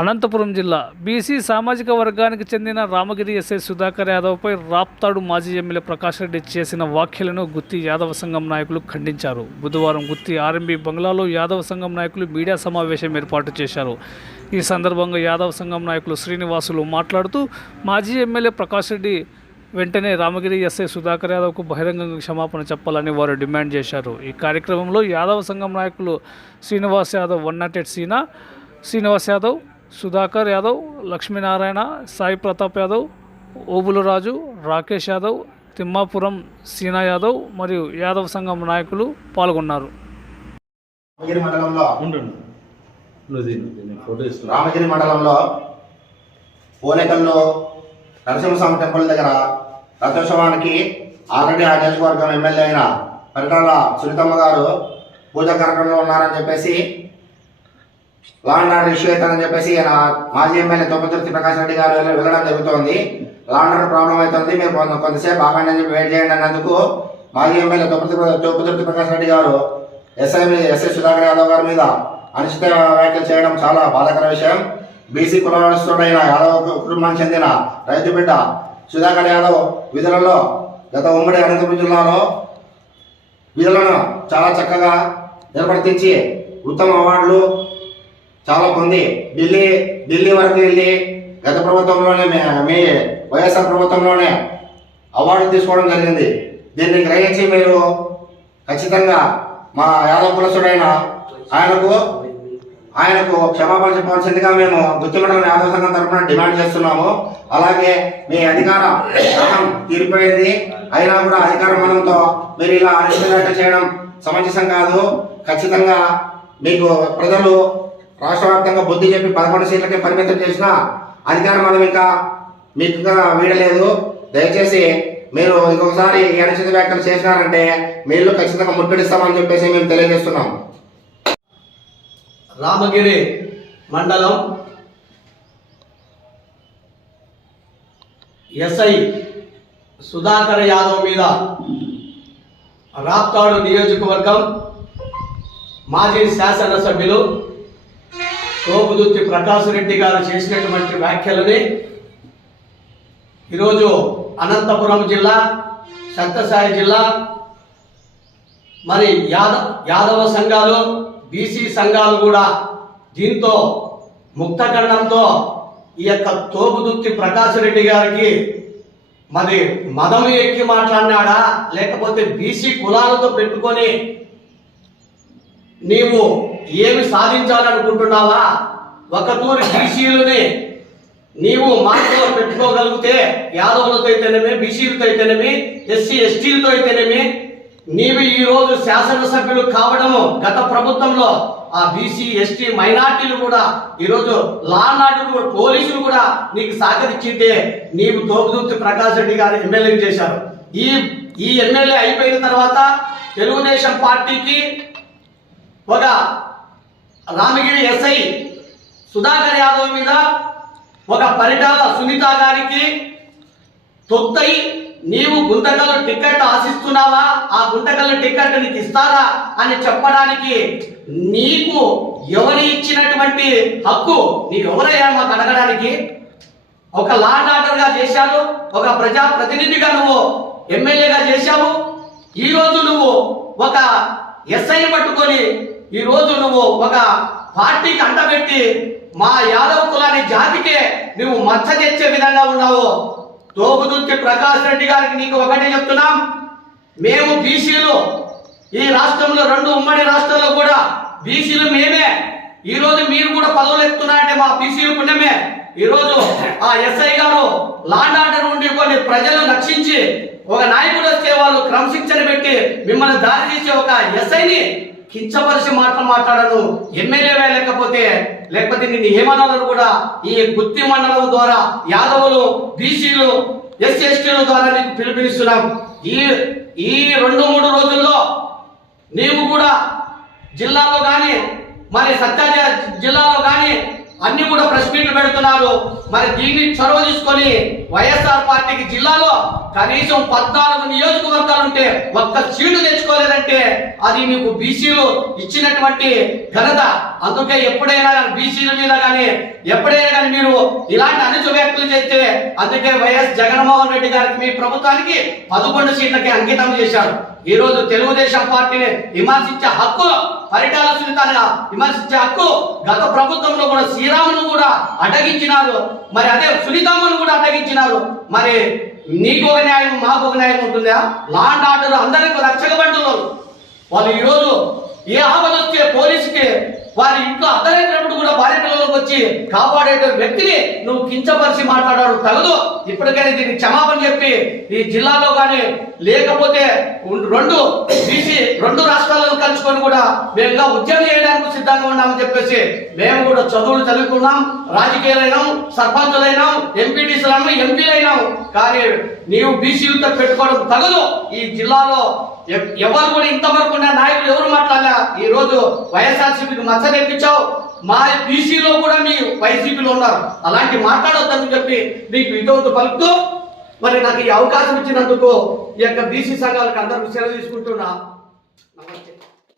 అనంతపురం జిల్లా బీసీ సామాజిక వర్గానికి చెందిన రామగిరి ఎస్ఐ సుధాకర్ యాదవ్పై రాప్తాడు మాజీ ఎమ్మెల్యే ప్రకాష్ రెడ్డి చేసిన వ్యాఖ్యలను గుత్తి యాదవ సంఘం నాయకులు ఖండించారు. బుధవారం గుత్తి ఆర్ఎంబీ బంగ్లాలో యాదవ సంఘం నాయకులు మీడియా సమావేశం ఏర్పాటు చేశారు. ఈ సందర్భంగా యాదవ సంఘం నాయకులు శ్రీనివాసులు మాట్లాడుతూ మాజీ ఎమ్మెల్యే ప్రకాష్ రెడ్డి వెంటనే రామగిరి ఎస్ఐ సుధాకర్ యాదవ్కు బహిరంగంగా క్షమాపణ చెప్పాలని వారు డిమాండ్ చేశారు. ఈ కార్యక్రమంలో యాదవ సంఘం నాయకులు Srinivas Yadav one not eight Seena Srinivas Yadav Sudhakar Yadav Lakshminarayana Sai Pratap Yadav Obulu Raju Rakesh Yadav Thimmapuram Seena Yadav మరియు యాదవ్ సంఘం నాయకులు పాల్గొన్నారు. రామగిరి మండలంలో రామగిరి పోలేకల్లో నరసింహస్వామి టెంపుల్ దగ్గర రథోత్సవానికి ఆల్రెడీ ఆ నియోజకవర్గం ఎమ్మెల్యే అయిన పరిటాల సునీతమ్మ గారు పూజా కార్యక్రమంలో ఉన్నారని చెప్పేసి లా అండ్ ఆర్డర్ ఇష్యూ అవుతుందని చెప్పేసి ఆయన మాజీ ఎమ్మెల్యే తోపతుర్తి ప్రకాష్ రెడ్డి గారు వెళ్ళడం జరుగుతోంది. లా అండ్ ఆర్డర్ ప్రాబ్లం అవుతుంది. మీరు కొంత కొంతసేపు ఆగండి అని చెప్పి వెయిట్ చేయండి అన్నందుకు మాజీ ఎమ్మెల్యే తోపతుర్తి తోపతుర్తి ప్రకాష్ రెడ్డి గారు ఎస్ఐ ఎస్ఐ సుధాకర్ యాదవ్ గారి మీద అనుచిత వ్యాఖ్యలు చేయడం చాలా బాధాకర విషయం. బీసీ కులవస్తుడైన యాదవ్ కుటుంబానికి చెందిన రైతు బిడ్డ సుధాకర్ యాదవ్ విధులలో గత ఉమ్మడి అనంతపురం జిల్లాలో విధులను చాలా చక్కగా నిర్వర్తించి ఉత్తమ అవార్డులు చాలా మంది ఢిల్లీ ఢిల్లీ వరకు వెళ్ళి గత ప్రభుత్వంలోనే మే- మీ వైఎస్ఆర్ ప్రభుత్వంలోనే అవార్డు తీసుకోవడం జరిగింది. దీన్ని గ్రహించి మీరు ఖచ్చితంగా మా యాదవ్ కులసుడైన ఆయనకు ఆయనకు క్షమాపణ చెప్పాల్సిందిగా మేము గుర్తుమండలం యాదవ సంఘం తరఫున డిమాండ్ చేస్తున్నాము. అలాగే మీ అధికార గ్రహం తీరిపోయింది. అయినా కూడా అధికార మనంతో మీరు ఇలా అనిశ్చిత చేయడం సమంజసం కాదు. ఖచ్చితంగా మీకు ప్రజలు రాష్ట్ర వ్యాప్తంగా బుద్ధి చెప్పి పదకొండు సీట్లకే పరిమితం చేసిన అధికారం మనం ఇంకా మీకు ఇంకా వీడలేదు. దయచేసి మీరు ఇంకొకసారి ఈ వ్యాఖ్యలు చేసినారంటే మీరు ఖచ్చితంగా ముట్టడిస్తామని చెప్పేసి మేము తెలియజేస్తున్నాం. రామగిరి మండలం ఎస్ఐ సుధాకర్ యాదవ్ మీద రాప్తాడు నియోజకవర్గం మాజీ శాసనసభ్యులు తోపుదుర్తి ప్రకాశరెడ్డి గారు చేసినటువంటి వ్యాఖ్యలని ఈరోజు అనంతపురం జిల్లా సత్యసాయి జిల్లా మరి యాదవ్ యాదవ సంఘాలు బీసీ సంఘాలు కూడా దీంతో ముక్తఖండంతో ఈ యొక్క తోపుదుత్తి ప్రకాశరెడ్డి గారికి మరి మదము ఎక్కి మాట్లాడినాడా లేకపోతే బీసీ కులాలతో పెట్టుకొని నీవు ఏమి సాధించాలనుకుంటున్నావా? ఒక తూరి బీసీలని నీవు మాటలో పెట్టుకోగలిగితే యాదవులతో అయితేనేమి బీసీలతో అయితేనేమి ఎస్సీ ఎస్టీలతో అయితేనేమి నీవు ఈరోజు శాసనసభ్యులు కావడము గత ప్రభుత్వంలో ఆ బీసీ ఎస్టీ మైనార్టీలు కూడా ఈరోజు లా నాటు పోలీసులు కూడా నీకు సహకరించింటే నీవు తోపుదూర్తి ప్రకాష్ రెడ్డి గారు ఎమ్మెల్యే చేశారు. ఈ ఈ ఎమ్మెల్యే అయిపోయిన తర్వాత తెలుగుదేశం పార్టీకి ఒక రామగిరి ఎస్ఐ సుధాకర్ యాదవ్ మీద ఒక పరిటాల సునీత గారికి తొత్తై నీవు గుంతకల్లు టికెట్ ఆశిస్తున్నావా? ఆ గుంతకల్లు టికెట్ నీకు ఇస్తారా అని చెప్పడానికి నీకు ఎవరు ఇచ్చినటువంటి హక్కు నీ ఎవరయ్యా మాకు అడగడానికి? ఒక లా ఆర్డర్గా చేశాను ఒక ప్రజా ప్రతినిధిగా నువ్వు ఎమ్మెల్యేగా చేశావు. ఈ రోజు నువ్వు ఒక ఎస్ఐ పట్టుకొని ఈ రోజు నువ్వు ఒక పార్టీకి అంటబెట్టి మా యాదవ్ కులాన్ని జాతికే నువ్వు మచ్చ తెచ్చే విధంగా ఉన్నావు. తోపుదుర్తి ప్రకాష్ రెడ్డి గారికి నీకు ఒకటే చెప్తున్నాం. మేము బీసీలు ఈ రాష్ట్రంలో రెండు ఉమ్మడి రాష్ట్రాల్లో కూడా బీసీలు మేమే. ఈ రోజు మీరు కూడా పదవులు ఎత్తున్నారంటే మా బీసీలు పుణ్యమే. ఈ రోజు ఆ ఎస్ఐ గారు లాండ్ ఆర్డర్ ఉండి కొన్ని ప్రజలను రక్షించి ఒక నాయకుడు వస్తే వాళ్ళు క్రమశిక్షణ పెట్టి మిమ్మల్ని దారి తీసే ఒక ఎస్ఐని కించపరిచి మాటలు మాట్లాడను. ఎమ్మెల్యే లేకపోతే లేకపోతే నిన్ను ఏమనాలని కూడా ఈ గుత్తి మండలం ద్వారా యాదవులు బీసీలు ఎస్సీ ఎస్టీల ద్వారా నీకు పిలుపునిస్తున్నాం. ఈ ఈ రెండు మూడు రోజుల్లో నీవు కూడా జిల్లాలో కానీ మరి సత్యాజ జిల్లాలో కానీ అన్ని కూడా ప్రెస్ మీట్లు పెడుతున్నారు. మరి దీన్ని చొరవ తీసుకొని వైఎస్ఆర్ పార్టీకి జిల్లాలో కనీసం పద్నాలుగు నియోజకవర్గాలు ఉంటే ఒక్క సీటు తెచ్చుకోలేదంటే అది మీకు బీసీలు ఇచ్చినటువంటి ఘనత. అందుకే ఎప్పుడైనా బీసీల మీద కానీ ఎప్పుడైనా కానీ మీరు ఇలాంటి అనుచు వ్యాఖ్యలు చేస్తే అందుకే వైఎస్ జగన్మోహన్ రెడ్డి గారికి మీ ప్రభుత్వానికి పదకొండు సీట్లకి అంకితం చేశారు. ఈ రోజు తెలుగుదేశం పార్టీని విమర్శించే హక్కు పరిటాల సునీతగా విమర్శించే హక్కు గత ప్రభుత్వంలో కూడా శ్రీరామును కూడా అడ్డగించినారు. మరి అదే సునీతమ్మను కూడా అడ్డగించినారు. మరి నీకు ఒక న్యాయం మాకు ఒక న్యాయం ఉంటుందా? లాండ్ ఆర్డర్ అందరికి రక్షక బంటులు వాళ్ళు. ఈరోజు ఏ ఆపద వస్తే పోలీసుకి వారి ఇంట్లో అద్దరేటప్పుడు కూడా భార్య వచ్చి కాపాడే వ్యక్తిని నువ్వు కించపరిచి మాట్లాడాడు తగదు. ఇప్పటికైనా దీనికి క్షమాపణ చెప్పి ఈ జిల్లాలో కానీ లేకపోతే రెండు బీసీ రెండు రాష్ట్రాలను కలుసుకొని కూడా మేము ఇంకా ఉద్యమం చేయడానికి సిద్ధంగా ఉన్నామని చెప్పేసి మేము కూడా చదువులు చదువుకున్నాం రాజకీయాలైనాం సర్పంచులైనాం ఎంపీటీసీలైనాం ఎంపీలైనాం. కానీ నీవు బీసీలతో పెట్టుకోవడం తగదు. ఈ జిల్లాలో ఎవరు కూడా ఇంతవరకు ఉన్న నాయకులు ఎవరు మాట్లాడలే ఈ రోజు వైఎస్ఆర్సీపీకి మచ్చ తెప్పించావు. మా బీసీలో కూడా మీ వైసీపీలో ఉన్నారు. అలాంటి మాట్లాడొద్దని చెప్పి నీకు ఇటువంటి పలుకుతూ మరి నాకు ఈ అవకాశం ఇచ్చినందుకు ఈ యొక్క బీసీ సంఘాలకు అందరూ సెలవు తీసుకుంటున్నా. నమస్తే.